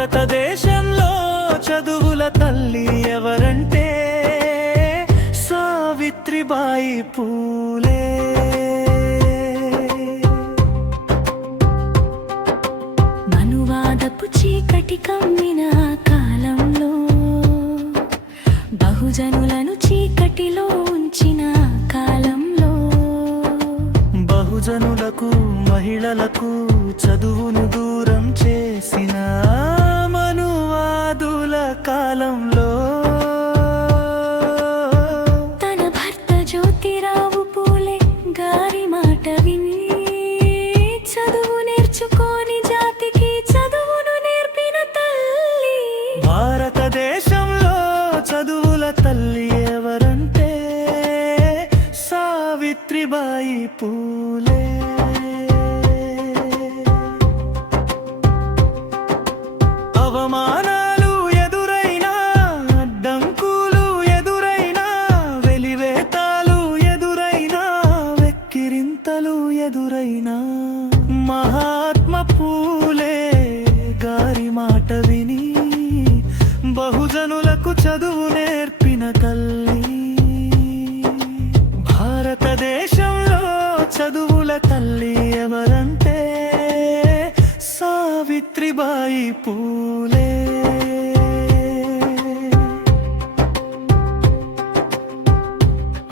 భారతదేశంలో చదువుల తల్లి ఎవరంటే? సావిత్రిబాయి పూలే. మనువాదపు చీకటి కమ్మిన కాలంలో బహుజనులను చీకటిలో సావిత్రిబాయి సావిత్రిబాయి పూలే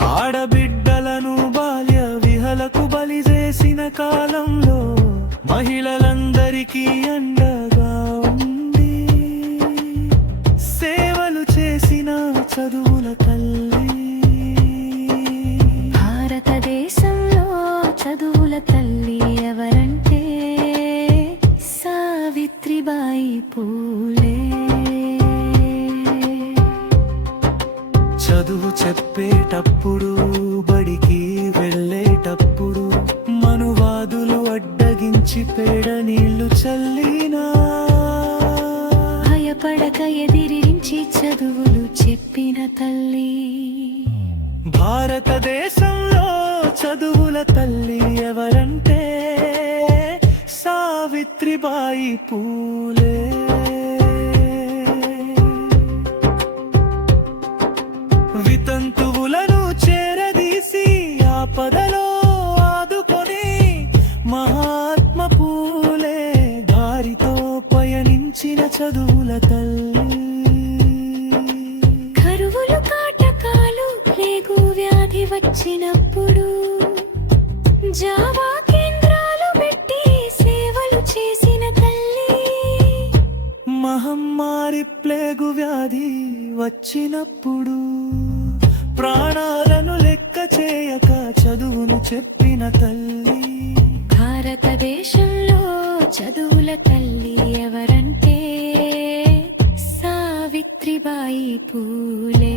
ఆడబిడ్డలను చదువు చెప్పేటప్పుడు బడికి వెళ్ళేటప్పుడు మనువాదులు అడ్డగించి పేడ నీళ్ళు చల్లినా. భయపడక ఎదిరించి చదువులు చెప్పిన తల్లి. భారతదేశంలో చదువుల తల్లి ఎవరంటే సావిత్రిబాయి పూలే జావా కేంద్రాలు పెట్టి సేవలు చేసిన తల్లి. మహమ్మారి ప్లేగు వ్యాధి వచ్చినప్పుడు ప్రాణాలను లెక్క చేయక చదువును చెప్పిన తల్లి. భారతదేశంలో చదువుల తల్లి ఎవరంటే సావిత్రిబాయి పూలే.